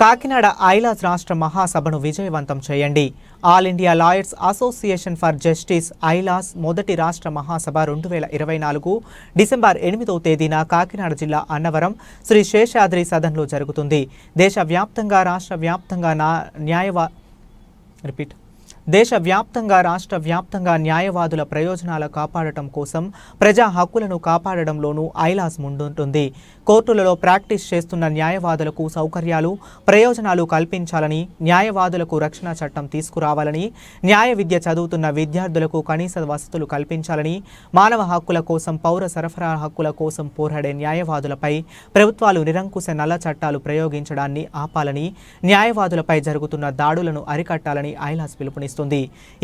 కాకినాడ ఐలాస్ రాష్ట్ర మహాసభను విజయవంతం చేయండి. All India lawyers association for justice AILAJ మొదటి రాష్ట్ర మహాసభ 2024 డిసెంబర్ 8వ తేదీన కాకినాడ జిల్లా అన్నవరం శ్రీ శేషాద్రి సదన్లో జరుగుతుంది. దేశవ్యాప్తంగా రాష్ట్ర వ్యాప్తంగా న్యాయవాదుల ప్రయోజనాల కాపాడటం కోసం ప్రజా హక్కులను కాపాడడంలోనూ ఐలాస్ ముందుంటుంది. కోర్టులలో ప్రాక్టీస్ చేస్తున్న న్యాయవాదులకు సౌకర్యాలు, ప్రయోజనాలు కల్పించాలని, న్యాయవాదులకు రక్షణ చట్టం తీసుకురావాలని, న్యాయ విద్య చదువుతున్న విద్యార్థులకు కనీస వసతులు కల్పించాలని, మానవ హక్కుల కోసం, పౌర సరఫరా హక్కుల కోసం పోరాడే న్యాయవాదులపై ప్రభుత్వాలు నిరంకుశ నల్ల చట్టాలు ప్రయోగించడాన్ని ఆపాలని, న్యాయవాదులపై జరుగుతున్న దాడులను అరికట్టాలని ఐలాస్ పిలుపునిస్తుంది.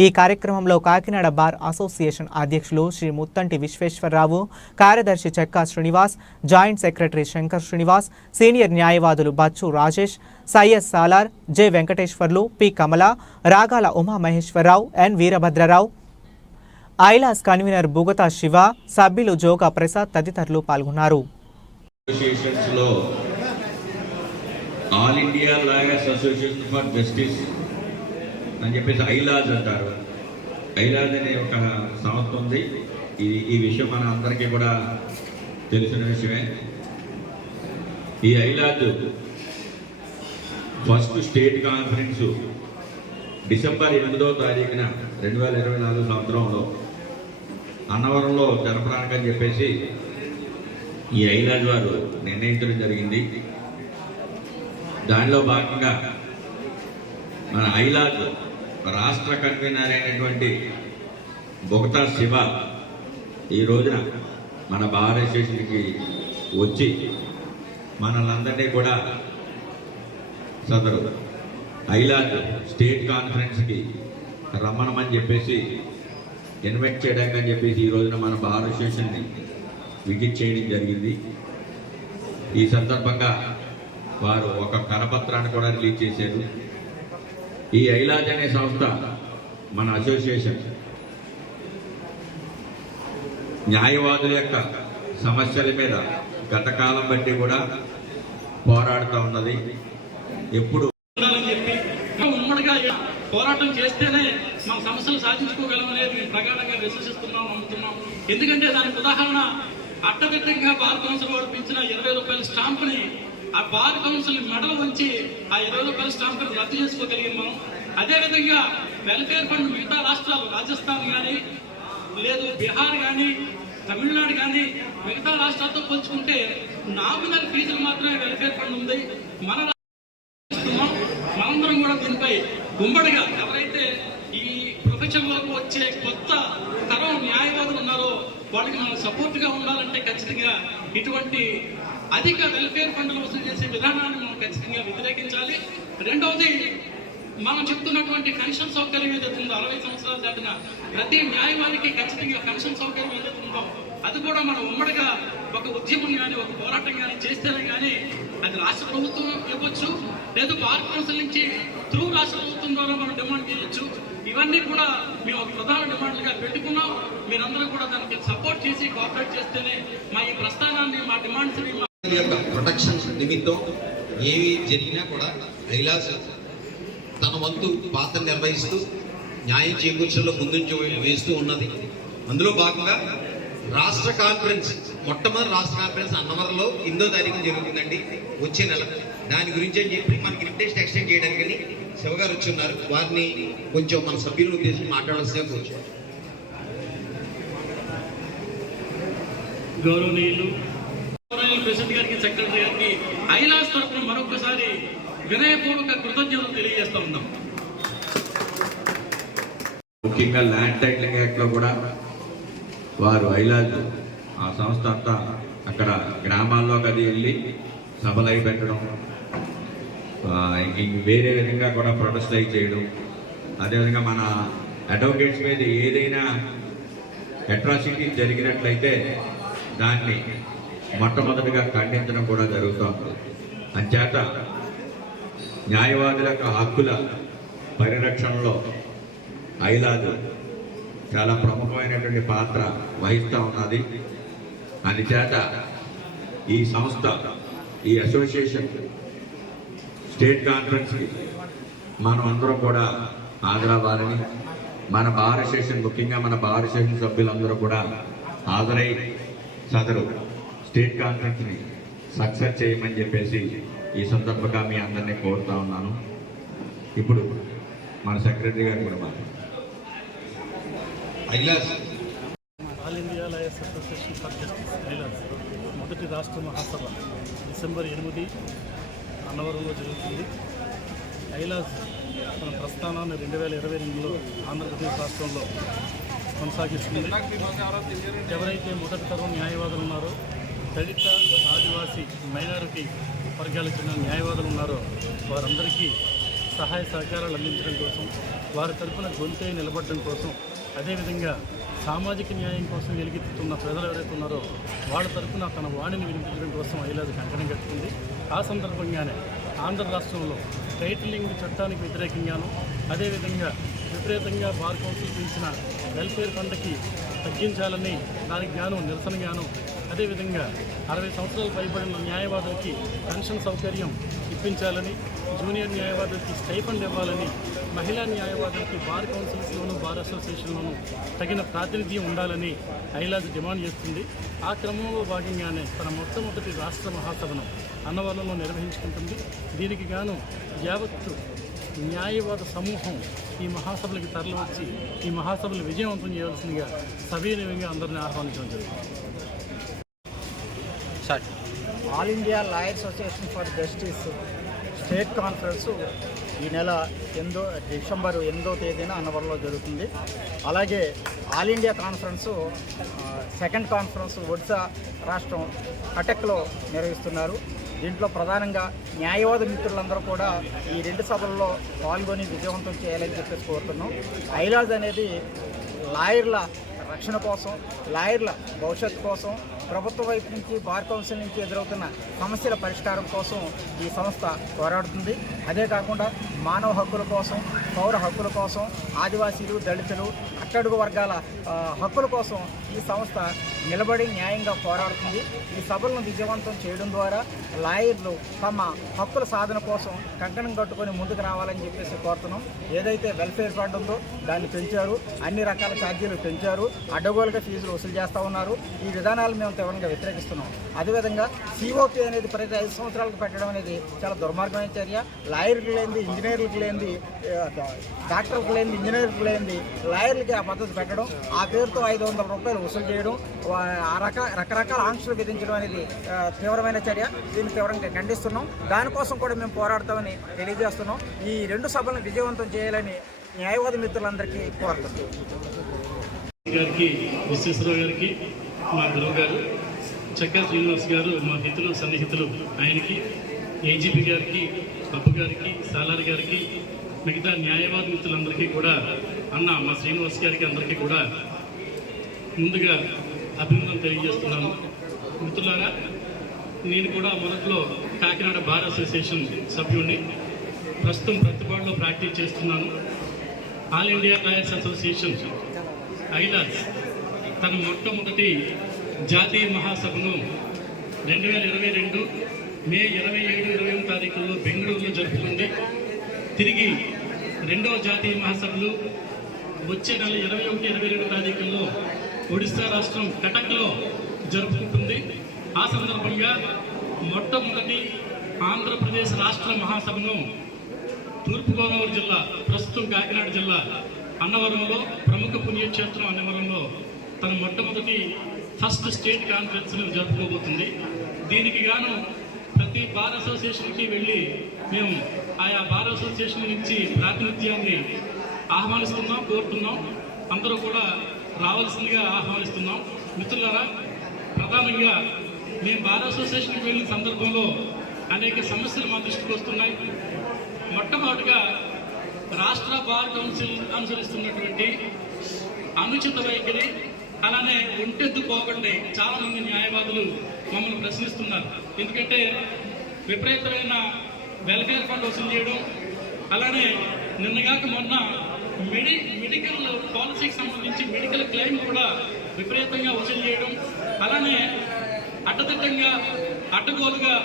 ఈ కార్యక్రమంలో కాకినాడ బార్ అసోసియేషన్ అధ్యక్షులు శ్రీ ముత్తంటి విశ్వేశ్వరరావు, కార్యదర్శి Chekka Srinivas, joint secretary Shankar Srinivas, senior న్యాయవాదులు Bachu Rajesh, Syed Salar, J Venkateswarlu, P Kamala, Ragala Umamaheswararao, N Veerabhadrarao, AILAJ convener Bugatha Siva, సభ్యులు జోగా ప్రసాద్ తదితరులు పాల్గొన్నారు. All India lawyers association for justice అని చెప్పేసి ఐలాజ్ అంటారు. ఐలాజ్ అనే ఒక సంస్థ ఉంది. ఈ విషయం మన అందరికీ కూడా తెలిసిన విషయమే. ఈ ఐలాజ్ ఫస్ట్ స్టేట్ కాన్ఫరెన్స్ డిసెంబర్ 8వ తారీఖున 2024 సంవత్సరంలో అన్నవరంలో జరపడానికని చెప్పేసి ఈ ఐలాజ్ వారు నిర్ణయించడం జరిగింది. దానిలో భాగంగా మన ఐలాజ్ రాష్ట్ర కన్వీనర్ అయినటువంటి బుగతా శివ ఈ రోజున మన బార్ అసోసియేషన్కి వచ్చి మనల్ని కూడా సదరు ఐలాజ్ స్టేట్ కాన్ఫరెన్స్కి రమ్మనమని చెప్పేసి ఇన్వైట్ చేయడానికి అని చెప్పేసి ఈ రోజున మన బార్ అసోసియేషన్ని విజిట్ చేయడం జరిగింది. ఈ సందర్భంగా వారు ఒక కరపత్రాన్ని కూడా రిలీజ్ చేశారు. ఈ ఐలాజ్ అనే సంస్థ మన అసోసియేషన్ న్యాయవాదుల యొక్క సమస్యల మీద గత కాలం బట్టి కూడా పోరాడుతూ ఉన్నది. ఎప్పుడు ఉమ్మడిగా పోరాటం చేస్తేనే మన సమస్యలు సాధించుకోగలం అనేది ప్రగాఢంగా విశ్వసిస్తున్నాం, నమ్ముతున్నాం. ఎందుకంటే దానికి ఉదాహరణ అట్టబెట్టంగా బార్ కౌన్సిల్ వారు పెంచిన 20 రూపాయల స్టాంపుని ఆ బార్ కౌన్సిల్ మెడలు ఉంచి ఆ 20 రూపాయల స్టాంపుని రద్దు చేసుకోగలిగాం మనం. అదేవిధంగా వెల్ఫేర్ ఫండ్ మిగతా రాష్ట్రాలు, రాజస్థాన్ కానీ లేదు బీహార్ కానీ తమిళనాడు కానీ మిగతా రాష్ట్రాలతో పోల్చుకుంటే నామినల్ ఫీజులు మాత్రమే వెల్ఫేర్ ఫండ్ ఉంది. మనందరం కూడా దీనిపై గుమ్మడిగా ఎవరైతే ఈ ప్రొఫెషన్లోకి వచ్చే కొత్త తరం న్యాయవాదులు ఉన్నారో వాళ్ళకి మనం సపోర్ట్గా ఉండాలంటే ఖచ్చితంగా ఇటువంటి అధిక వెల్ఫేర్ ఫండ్లు వసూలు చేసే విధానాన్ని మనం ఖచ్చితంగా వ్యతిరేకించాలి. రెండవది, మనం చెప్తున్నటువంటి పెన్షన్ సౌకర్యం ఏదైతే ఉందో 60 సంవత్సరాలు దాటిన ప్రతి న్యాయవాదికి ఖచ్చితంగా పెన్షన్ సౌకర్యం ఏదైతే ఉందో అది కూడా మనం ఉమ్మడిగా ఒక ఉద్యమం కానీ ఒక పోరాటం కానీ చేస్తేనే కానీ అది రాష్ట్ర ప్రభుత్వం ఇవ్వచ్చు, లేదు బార్ కౌన్సిల్ నుంచి త్రూ రాష్ట్ర ప్రభుత్వం ద్వారా మనం డిమాండ్ చేయొచ్చు. ఇవన్నీ కూడా మేము ఒక ప్రధాన డిమాండ్లుగా పెట్టుకున్నాం. మీరందరూ కూడా దానికి సపోర్ట్ చేసి కోఆపరేట్ చేస్తేనే మా ఈ ప్రస్థానాన్ని, మా డిమాండ్స్ ప్రొటెక్షన్ నిమిత్తం ఏవి జరిగినా కూడా ఐలాస్ తన వంతు పాత్ర నిర్వహిస్తూ న్యాయం చేకూర్చడంలో ముందుంచి వేస్తూ ఉన్నది. అందులో భాగంగా రాష్ట్ర కాన్ఫరెన్స్, మొట్టమొదటి రాష్ట్ర కాన్ఫరెన్స్ అన్నవరంలో 8వ తారీఖున జరుగుతుందండి, వచ్చే నెల. దాని గురించి అని చెప్పి మనకి రిక్వెస్ట్ ఎక్స్టెండ్ చేయడానికి శివగారు వచ్చి ఉన్నారు. వారిని కొంచెం మన సభ్యులను ఉద్దేశించి మాట్లాడాల్సిన కూర్చో. గౌరవనీయులు ప్రెసిడెంట్ గారికి, సెక్రటరీ గారికి ఐలాస్ తరఫున మరొకసారి వినయపూర్వక కృతజ్ఞతలు తెలియజేస్తా ఉన్నాం. ముఖ్యంగా ల్యాండ్ టైటిలింగ్ యాక్ట్లో కూడా వారు ఐలాజ్ ఆ సంస్థ అంతా అక్కడ గ్రామాల్లోకి అది వెళ్ళి సభలు అయి పెట్టడం, వేరే విధంగా కూడా ప్రొటెస్ట్ అయి చేయడం, అదేవిధంగా మన అడ్వకేట్స్ మీద ఏదైనా అట్రాసిటీ జరిగినట్లయితే దాన్ని మొట్టమొదటిగా ఖండించడం కూడా జరుగుతుంది. అంచేత న్యాయవాదుల యొక్క హక్కుల పరిరక్షణలో ఐలాజ్ చాలా ప్రముఖమైనటువంటి పాత్ర వహిస్తూ ఉన్నది. అందుచేత ఈ సంస్థ, ఈ అసోసియేషన్ స్టేట్ కాన్ఫరెన్స్కి మనం అందరం కూడా హాజరవ్వాలని, మన బార్ అసోసియేషన్, ముఖ్యంగా మన బార్ అసోసియేషన్ సభ్యులందరూ కూడా హాజరై సదరు స్టేట్ కాన్ఫరెన్స్ని సక్సెస్ చేయమని చెప్పేసి ఈ సందర్భంగా మీ అందరినీ కోరుతా ఉన్నాను. ఇప్పుడు మన సెక్రటరీ గారు కూడా మాట్లాడారు. All India lawyers association for justice AILAJ మొదటి రాష్ట్ర మహాసభ డిసెంబర్ 8 అన్నవరంలో జరుగుతుంది. ఐలాస్ తన ప్రస్థానాన్ని 2022లో ఆంధ్రప్రదేశ్ రాష్ట్రంలో కొనసాగిస్తుంది. ఎవరైతే మొదటి తరం న్యాయవాదులు ఉన్నారో, దళిత, ఆదివాసీ, మైనారిటీ వర్గాలకు చెందిన న్యాయవాదులు ఉన్నారో వారందరికీ సహాయ సహకారాలు అందించడం కోసం, వారి తరఫున గొంతే నిలబడడం కోసం, అదేవిధంగా సామాజిక న్యాయం కోసం వెలిగెత్తుతున్న ప్రజలు ఎవరైతే ఉన్నారో వాళ్ళ తరఫున తన వాణిని వినిపించడం కోసం ఐలాస్ కంకణం కట్టుకుంది. ఆ సందర్భంగానే ఆంధ్ర రాష్ట్రంలో టైటిలింగ్ చట్టానికి వ్యతిరేకంగాను, అదేవిధంగా విపరీతంగా బార్ కౌన్సిల్ పెంచిన వెల్ఫేర్ ఫండ్కి తగ్గించాలని దానికి గాను నిరసనగాను, అదేవిధంగా 60 సంవత్సరాలు పైబడిన న్యాయవాదులకి పెన్షన్ సౌకర్యం ఇప్పించాలని, జూనియర్ న్యాయవాదులకి స్టైఫండ్ ఇవ్వాలని, మహిళా న్యాయవాదులకి బార్ కౌన్సిల్స్లోనూ బార్ అసోసియేషన్లోనూ తగిన ప్రాతినిధ్యం ఉండాలని ఐలాస్ డిమాండ్ చేస్తుంది. ఆ క్రమంలో భాగంగానే తన మొట్టమొదటి రాష్ట్ర మహాసభను అన్నవరంలో నిర్వహించుకుంటుంది. దీనికి గాను యావత్తు న్యాయవాద సమూహం ఈ మహాసభలకు తరలివచ్చి ఈ మహాసభలు విజయవంతం చేయాల్సిందిగా సవినయంగా అందరినీ ఆహ్వానించడం జరుగుతుంది. All India lawyers association for justice state conference ఈ నెల డిసెంబర్ 8వ తేదీన అన్నవరంలో జరుగుతుంది. అలాగే all India conference second conference Odisha రాష్ట్రం కటక్లో నిర్వహిస్తున్నారు. దీంట్లో ప్రధానంగా న్యాయవాద మిత్రులందరూ కూడా ఈ 2 సభల్లో పాల్గొని విజయవంతం చేయాలని చెప్పేసి కోరుతున్నాం. ఐలాస్ అనేది లాయర్ల రక్షణ కోసం, లాయర్ల భవిష్యత్తు కోసం, ప్రభుత్వ వైపు నుంచి బార్ కౌన్సిల్ నుంచి ఎదురవుతున్న సమస్యల పరిష్కారం కోసం ఈ సంస్థ పోరాడుతుంది. అదే కాకుండా మానవ హక్కుల కోసం, పౌర హక్కుల కోసం, ఆదివాసీలు, దళితులు, అట్టడుగు వర్గాల హక్కుల కోసం ఈ సంస్థ నిలబడి న్యాయంగా పోరాడుతుంది. ఈ సభలను విజయవంతం చేయడం ద్వారా లాయర్లు తమ హక్కుల సాధన కోసం కంకణం కట్టుకొని ముందుకు రావాలని చెప్పేసి కోరుతున్నాం. ఏదైతే వెల్ఫేర్ ఫండ్ ఉందో దాన్ని పెంచారు, అన్ని రకాల ఛార్జీలు పెంచారు, అడ్డగోలుగా ఫీజులు వసూలు చేస్తూ ఉన్నారు. ఈ విధానాలు మేము తీవ్రంగా వ్యతిరేకిస్తున్నాం. అదేవిధంగా సిఓపి అనేది ప్రతి 5 సంవత్సరాలకు పెట్టడం అనేది చాలా దుర్మార్గమైన చర్య. లాయర్లకు లేనిది, ఇంజనీర్లకు లేనిది, డాక్టర్లకు లేనిది, ఇంజనీర్లకు లేనిది లాయర్లకి ఆ పద్ధతి పెట్టడం, ఆ పేరుతో 500 రూపాయలు వసూలు చేయడం, రకరకాల ఆంక్షలు విధించడం అనేది తీవ్రమైన చర్య. దీన్ని తీవ్రంగా ఖండిస్తున్నాం. దానికోసం కూడా మేము పోరాడతామని తెలియజేస్తున్నాం. ఈ 2 సభలను విజయవంతం చేయాలని న్యాయవాద మిత్రులందరికీ కోరుతున్నాం. గారికి, విశ్వేశ్వరరావు గారికి, మా గురువు గారు చక్కా శ్రీనివాస్ గారు, మా హితులు సన్నిహితులు, ఆయనకి, ఏజీపీ గారికి, అప్పు గారికి, సాలారి గారికి, మిగతా న్యాయవాద మిత్రులందరికీ కూడా, అన్న మా శ్రీనివాస్ గారికి అందరికీ కూడా ముందుగా అభినందనలు తెలియజేస్తున్నాను. మిత్రులారా, నేను కూడా మొదట్లో కాకినాడ బార్ అసోసియేషన్ సభ్యుడిని, ప్రస్తుతం ప్రతిపాడులో ప్రాక్టీస్ చేస్తున్నాను. ఆల్ ఇండియా లాయర్స్ అసోసియేషన్ ఐలాస్ తన మొట్టమొదటి జాతీయ మహాసభను 2022 మే 27, 28 తారీఖుల్లో బెంగళూరులో జరుపుకుంది. తిరిగి 2వ జాతీయ మహాసభలు వచ్చే నెల 21, 22 తారీఖుల్లో ఒడిశా రాష్ట్రం కటక్లో జరుపుకుంటుంది. ఆ సందర్భంగా మొట్టమొదటి ఆంధ్రప్రదేశ్ రాష్ట్ర మహాసభను తూర్పుగోదావరి జిల్లా, ప్రస్తుతం కాకినాడ జిల్లా అన్నవరంలో, ప్రముఖ పుణ్యక్షేత్రం అన్నవరంలో తన మొట్టమొదటి ఫస్ట్ స్టేట్ కాన్ఫరెన్స్ను జరుపుకోబోతుంది. దీనికి గాను ప్రతి బార్ అసోసియేషన్కి వెళ్ళి మేము ఆయా బార్ అసోసియేషన్ నుంచి ప్రాతినిధ్యాన్ని ఆహ్వానిస్తున్నాం, కోరుతున్నాం. అందరూ కూడా రావాల్సిందిగా ఆహ్వానిస్తున్నాం. మిత్రులారా, ప్రధానంగా మేము బార్ అసోసియేషన్కి వెళ్ళిన సందర్భంలో అనేక సమస్యలు మా దృష్టికి వస్తున్నాయి. మొట్టమొదటిగా రాష్ట్ర బార్ కౌన్సిల్ అనుసరిస్తున్నటువంటి అనుచిత వైఖరి, అలానే ఒంటెద్దు పోగండి చాలా మంది న్యాయవాదులు మమ్మల్ని ప్రశ్నిస్తున్నారు. ఎందుకంటే విపరీతమైన వెల్ఫేర్ ఫండ్ వసూలు చేయడం, అలానే నిన్నగాక మొన్న మెడికల్ పాలసీకి సంబంధించి మెడికల్ క్లెయిమ్ కూడా విపరీతంగా వసూలు చేయడం, అలానే అడ్డదిడ్డంగా, అడ్డగోలుగా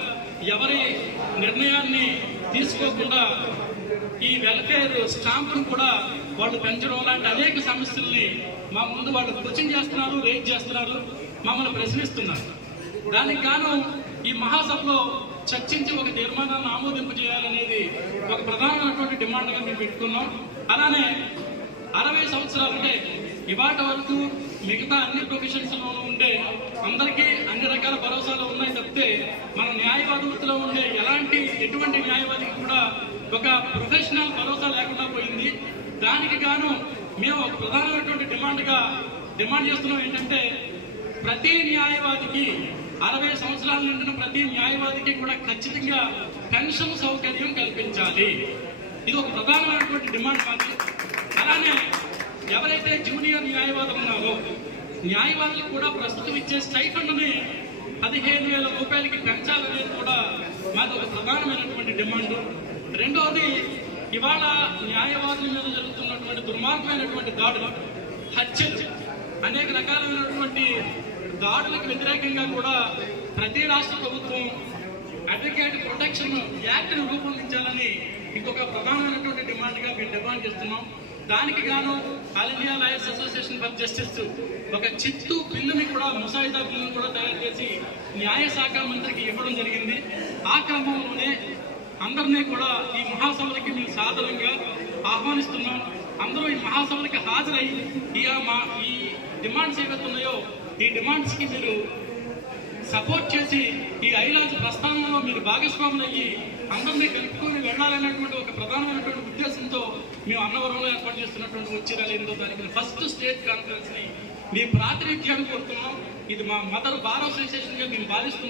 ఎవరి నిర్ణయాన్ని తీసుకోకుండా ఈ వెల్ఫేర్ స్టాంపును కూడా వాళ్ళు పెంచడం లాంటి అనేక సమస్యల్ని మా ముందు వాళ్ళు క్వశ్చన్ చేస్తున్నారు, రేజ్ చేస్తున్నారు, మమ్మల్ని ప్రశ్నిస్తున్నారు. దానికి గాను ఈ మహాసభలో చర్చించి ఒక తీర్మానాన్ని ఆమోదింపు చేయాలనేది ఒక ప్రధానమైనటువంటి డిమాండ్గా మేము పెట్టుకున్నాం. అలానే 60 సంవత్సరాలు అంటే ఇవాటి వరకు మిగతా అన్ని ప్రొఫెషన్స్లోనూ ఉండే అందరికీ అన్ని రకాల భరోసాలు ఉన్నాయి తప్పితే మన న్యాయవాద వృత్తిలో ఉండే ఎటువంటి న్యాయవాదికి కూడా ఒక ప్రొఫెషనల్ భరోసా లేకుండా పోయింది. దానికి గాను మేము ఒక ప్రధానమైనటువంటి డిమాండ్ చేస్తున్నాం ఏంటంటే ప్రతి న్యాయవాదికి 60 సంవత్సరాల నిండిన ప్రతి న్యాయవాదికి కూడా ఖచ్చితంగా పెన్షన్ సౌకర్యం కల్పించాలి. ఇది ఒక ప్రధానమైనటువంటి డిమాండ్ మాది. అలానే ఎవరైతే జూనియర్ న్యాయవాదులు ఉన్నారో న్యాయవాదులకు కూడా ప్రస్తుతం ఇచ్చే స్టైఫండ్ని 15,000 రూపాయలకి పెంచాలనేది కూడా మాది ఒక ప్రధానమైనటువంటి డిమాండ్. రెండవది, ఇవాళ న్యాయవాదుల మీద జరుగుతున్నటువంటి దుర్మార్గమైనటువంటి దాడులు, హత్యలు, అనేక రకాలైనటువంటి దాడులకు వ్యతిరేకంగా కూడా ప్రతి రాష్ట్ర ప్రభుత్వం అడ్వకేట్ ప్రొటెక్షన్ యాక్ట్ను రూపొందించాలని ఇంకొక ప్రధానమైనటువంటి డిమాండ్గా మేము డిమాండ్ చేస్తున్నాం. దానికి గాను all India lawyers association for justice ఒక చిత్తు బిల్లుని కూడా, ముసాయిదా బిల్లుని కూడా తయారు చేసి న్యాయశాఖ మంత్రికి ఇవ్వడం జరిగింది. ఆ క్రమంలోనే అందరినీ కూడా ఈ మహాసభలకి మేము సాధారణంగా ఆహ్వానిస్తున్నాం. అందరూ ఈ మహాసభలకి హాజరై ఈ డిమాండ్స్ ఏవైతే ఉన్నాయో ఈ డిమాండ్స్కి మీరు సపోర్ట్ చేసి ఈ ఐలాజ్ ప్రస్థానంలో మీరు భాగస్వాములు అయ్యి అందరినీ కలుపుకొని వెళ్ళాలనేటువంటి ఒక ప్రధానమైనటువంటి ఉద్దేశంతో మేము అన్నవరంలో ఏర్పాటు చేస్తున్నటువంటి వచ్చే నెల 8వ తారీఖున ఫస్ట్ స్టేట్ కాన్ఫరెన్స్ ని మీ ప్రాతినిధ్యాన్ని కోరుతున్నాం. ఇది మా మదర్ బార్ అసోసియేషన్ గా మేము భావిస్తున్నాం.